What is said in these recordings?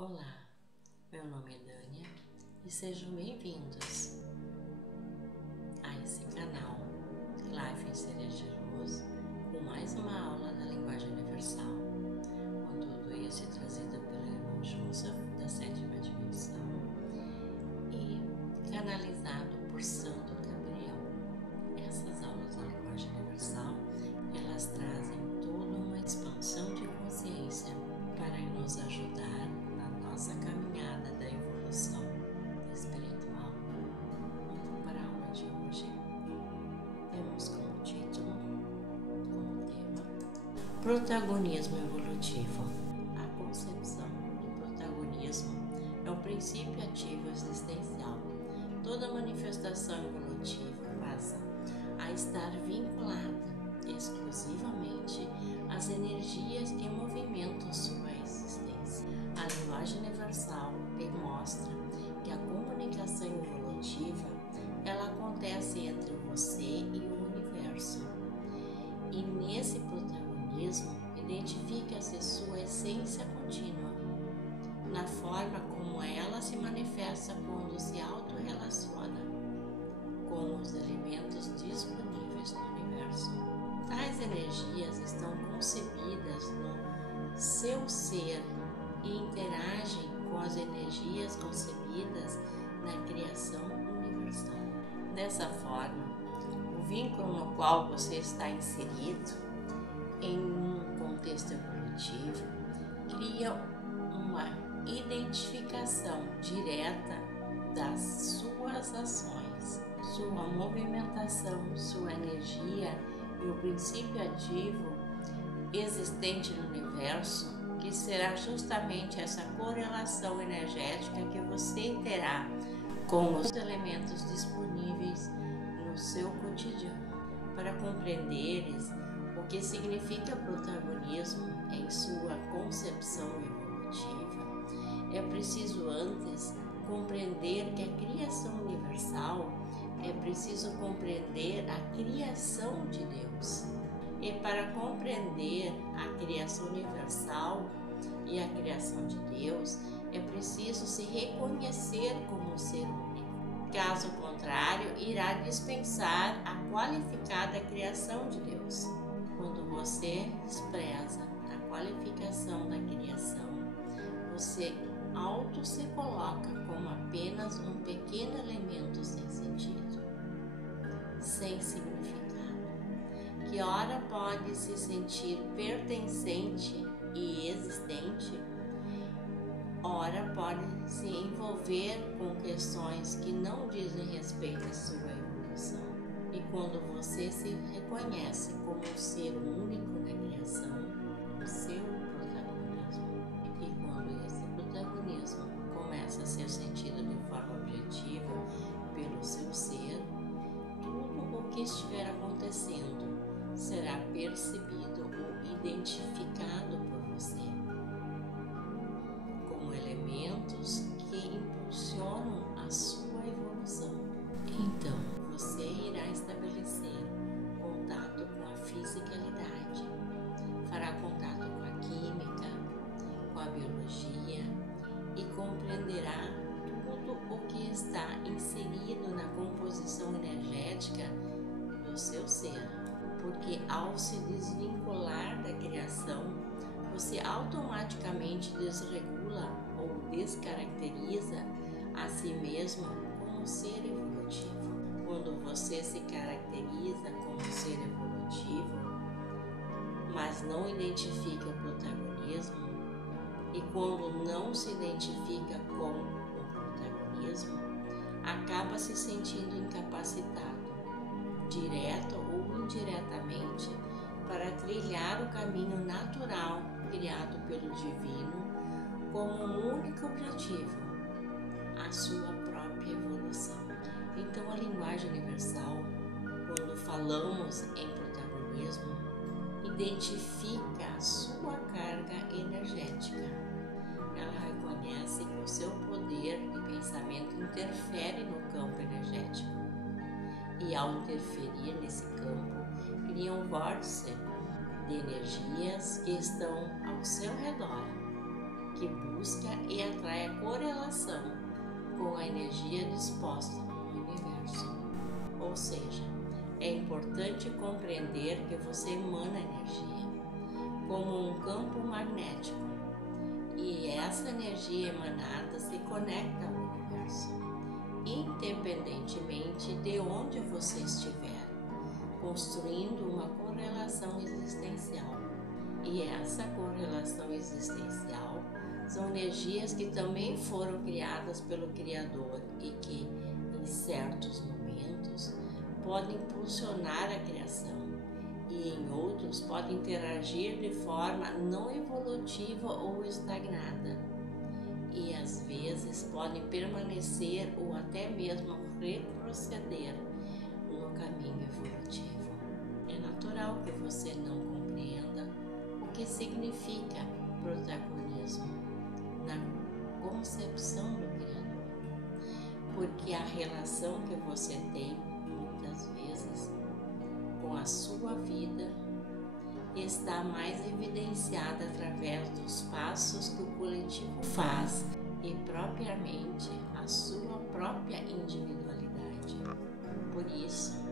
Olá, meu nome é Dânia e sejam bem-vindos a esse canal Life em Cereja de Luz com mais uma aula da Linguagem Universal. Contudo, isso é trazido pelo irmão Joseph da 7ª dimensão e canalizado por Santo Gabriel. Essas aulas da Linguagem Universal, elas trazem toda uma expansão de consciência para nos ajudar na nossa caminhada da evolução espiritual. Então, para a aula de hoje, temos como título, como tema, Protagonismo Evolutivo. A concepção do protagonismo é o princípio ativo existencial. Toda manifestação evolutiva passa a estar vinculada exclusivamente às energias que movimentam sua existência. A linguagem universal demonstra que a comunicação evolutiva ela acontece entre você e o universo. E nesse protagonismo identifica-se sua essência contínua, na forma como ela se manifesta quando se autorrelaciona com os elementos disponíveis no universo. Tais energias estão concebidas no seu ser e interagem com as energias concebidas na criação universal. Dessa forma, o vínculo no qual você está inserido em um contexto evolutivo cria uma identificação direta das suas ações, sua movimentação, sua energia e o princípio ativo existente no universo, que será justamente essa correlação energética que você terá com os elementos disponíveis no seu cotidiano. Para compreenderes o que significa protagonismo em sua concepção evolutiva, é preciso antes compreender que a criação universal é preciso compreender a criação de Deus. E para compreender a criação universal e a criação de Deus, é preciso se reconhecer como um ser único. Caso contrário, irá dispensar a qualificada criação de Deus. Quando você despreza a qualificação da criação, você se coloca como apenas um pequeno elemento sem sentido, sem significado, que ora pode se sentir pertencente e existente, ora pode se envolver com questões que não dizem respeito à sua evolução. E quando você se reconhece como um ser único na criação, o seu protagonismo, e quando esse protagonismo começa a ser sentido de forma objetiva pelo seu ser, tudo o que estiver acontecendo será percebido ou identificado por você como elementos que impulsionam a sua evolução. Então, você irá estabelecer contato com a fisicalidade, fará contato com a química, com a biologia e compreenderá tudo o que está inserido na composição energética do seu ser, porque ao se desvincular da criação, você automaticamente desregula ou descaracteriza a si mesmo como um ser evolutivo. Quando você se caracteriza como um ser evolutivo, mas não identifica o protagonismo, e quando não se identifica com o protagonismo, acaba se sentindo incapacitado, direto ou indiretamente, para trilhar o caminho natural criado pelo Divino como um único objetivo, a sua própria evolução. Então, a linguagem universal, quando falamos em protagonismo, identifica a sua carga energética. Ela reconhece que o seu poder de pensamento interfere no campo energético e, ao interferir nesse campo, cria um vórtice de energias que estão ao seu redor, que busca e atrai a correlação com a energia disposta no universo. Ou seja, é importante compreender que você emana energia como um campo magnético e essa energia emanada se conecta ao universo, independentemente de onde você estiver, construindo uma correlação existencial. E essa correlação existencial são energias que também foram criadas pelo Criador e que, em certos momentos, podem impulsionar a criação e, em outros, podem interagir de forma não evolutiva ou estagnada. E, às vezes, podem permanecer ou até mesmo retroceder no caminho evolutivo. É natural que você não compreenda o que significa protagonismo na concepção do Criador, porque a relação que você tem, muitas vezes, com a sua vida está mais evidenciada através dos passos que o coletivo faz e propriamente a sua própria individualidade. Por isso,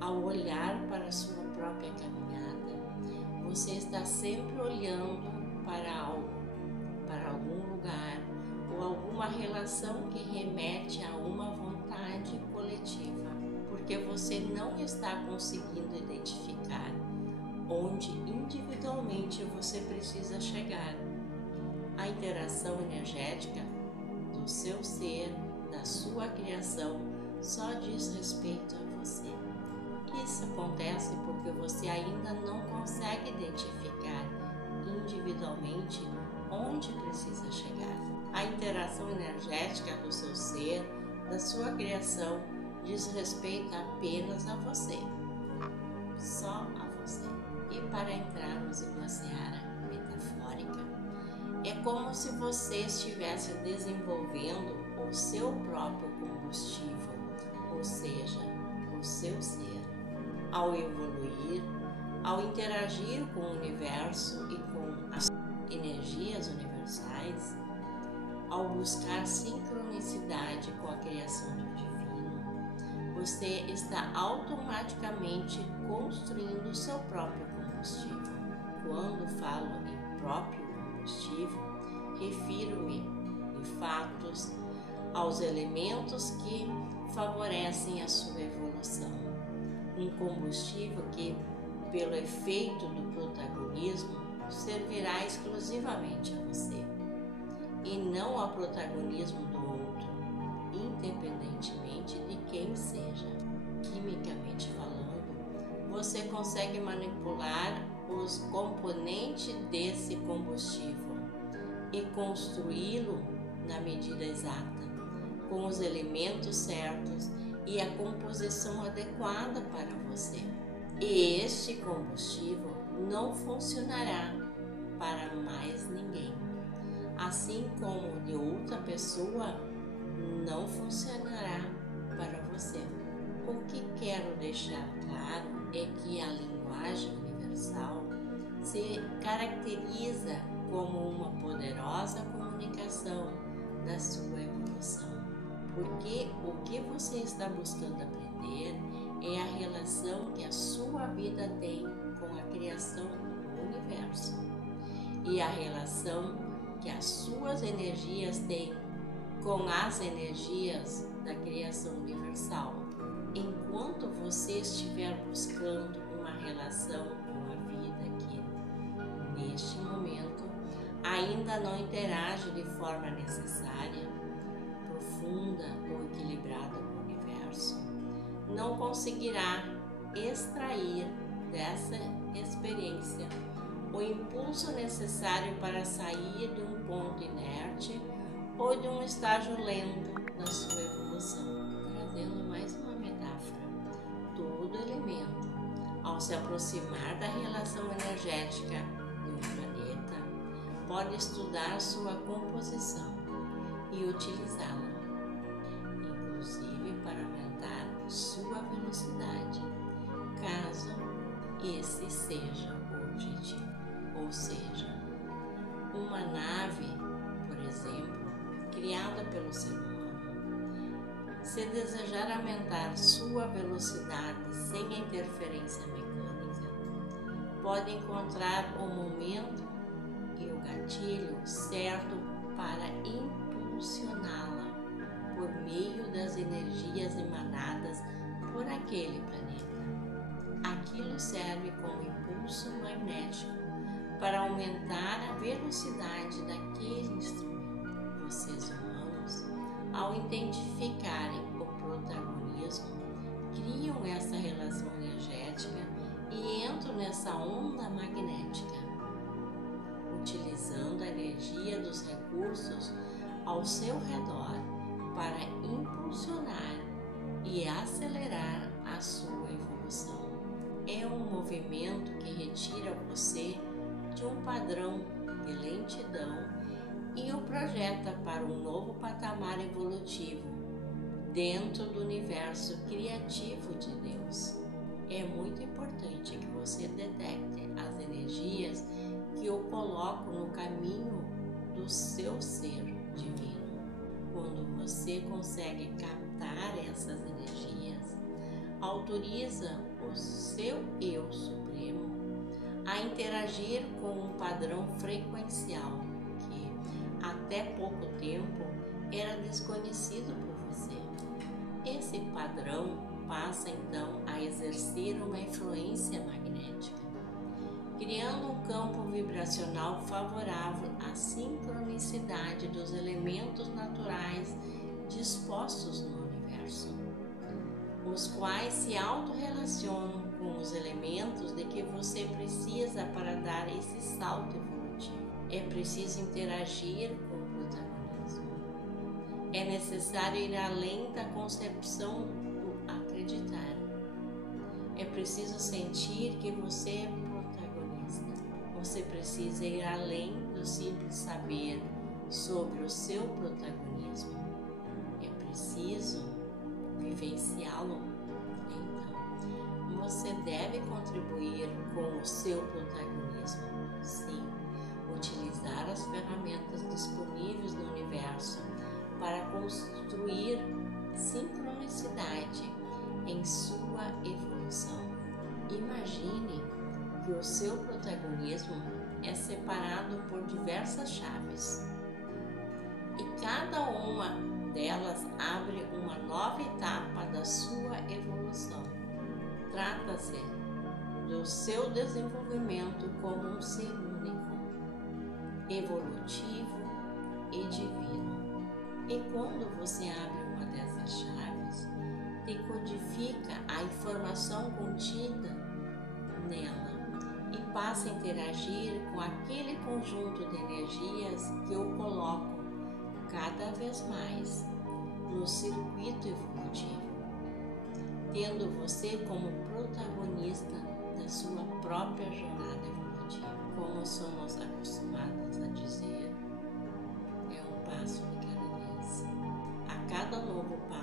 ao olhar para a sua própria caminhada, você está sempre olhando para algo, para algum lugar ou alguma relação que remete a uma vontade coletiva, porque você não está conseguindo identificar onde individualmente você precisa chegar. A interação energética do seu ser, da sua criação, só diz respeito a você. Isso acontece porque você ainda não consegue identificar individualmente onde precisa chegar. A interação energética do seu ser, da sua criação, diz respeito apenas a você, só a você. E para entrarmos em uma seara metafórica, é como se você estivesse desenvolvendo o seu próprio combustível, ou seja, o seu ser. Ao evoluir, ao interagir com o universo e com as energias universais, ao buscar sincronicidade com a criação do divino, você está automaticamente construindo o seu próprio combustível. Quando falo em próprio combustível, refiro-me, de fatos, aos elementos que favorecem a sua evolução. Um combustível que, pelo efeito do protagonismo, servirá exclusivamente a você e não ao protagonismo do outro, independentemente de quem seja. Quimicamente falando, você consegue manipular os componentes desse combustível e construí-lo na medida exata, com os elementos certos e a composição adequada para você. E este combustível não funcionará para mais ninguém, assim como o de outra pessoa não funcionará para você. O que quero deixar claro é que a linguagem universal se caracteriza como uma poderosa comunicação da sua evolução, porque o que você está buscando aprender é a relação que a sua vida tem com a criação do universo e a relação que as suas energias têm com as energias da criação universal. Enquanto você estiver buscando uma relação com a vida que, neste momento, ainda não interage de forma necessária, profunda ou equilibrada com o universo, não conseguirá extrair dessa experiência o impulso necessário para sair de um ponto inerte ou de um estágio lento na sua evolução. Trazendo mais uma metáfora, todo elemento, ao se aproximar da relação energética de um planeta, pode estudar sua composição e utilizá-la, inclusive para aumentar sua velocidade, caso esse seja o objetivo. Ou seja, uma nave criada pelo ser humano. Se desejar aumentar sua velocidade sem interferência mecânica, pode encontrar o momento e o gatilho certo para impulsioná-la por meio das energias emanadas por aquele planeta. Aquilo serve como impulso magnético para aumentar a velocidade daquele instrumento. Vocês humanos, ao identificarem o protagonismo, criam essa relação energética e entram nessa onda magnética, utilizando a energia dos recursos ao seu redor para impulsionar e acelerar a sua evolução. É um movimento que retira você de um padrão de lentidão e o projeta para um novo patamar evolutivo dentro do universo criativo de Deus. É muito importante que você detecte as energias que o colocam no caminho do seu ser divino. Quando você consegue captar essas energias, autoriza o seu Eu Supremo a interagir com um padrão frequencial que, até pouco tempo, era desconhecido por você. Esse padrão passa então a exercer uma influência magnética, criando um campo vibracional favorável à sincronicidade dos elementos naturais dispostos no universo, os quais se autorrelacionam com os elementos de que você precisa para dar esse salto evolutivo. É preciso interagir com o protagonismo. É necessário ir além da concepção do acreditar. É preciso sentir que você é protagonista. Você precisa ir além do simples saber sobre o seu protagonismo. É preciso vivenciá-lo. Então, você deve contribuir com o seu protagonismo. Sim, utilizar as ferramentas disponíveis no universo para construir sincronicidade em sua evolução. Imagine que o seu protagonismo é separado por diversas chaves e cada uma delas abre uma nova etapa da sua evolução. Trata-se do seu desenvolvimento como um ser único, evolutivo e divino. E quando você abre uma dessas chaves, decodifica a informação contida nela e passa a interagir com aquele conjunto de energias que o colocam cada vez mais no circuito evolutivo, tendo você como protagonista da sua própria jornada evolutiva. Como somos acostumados a dizer, é um passo de cada vez. A cada novo passo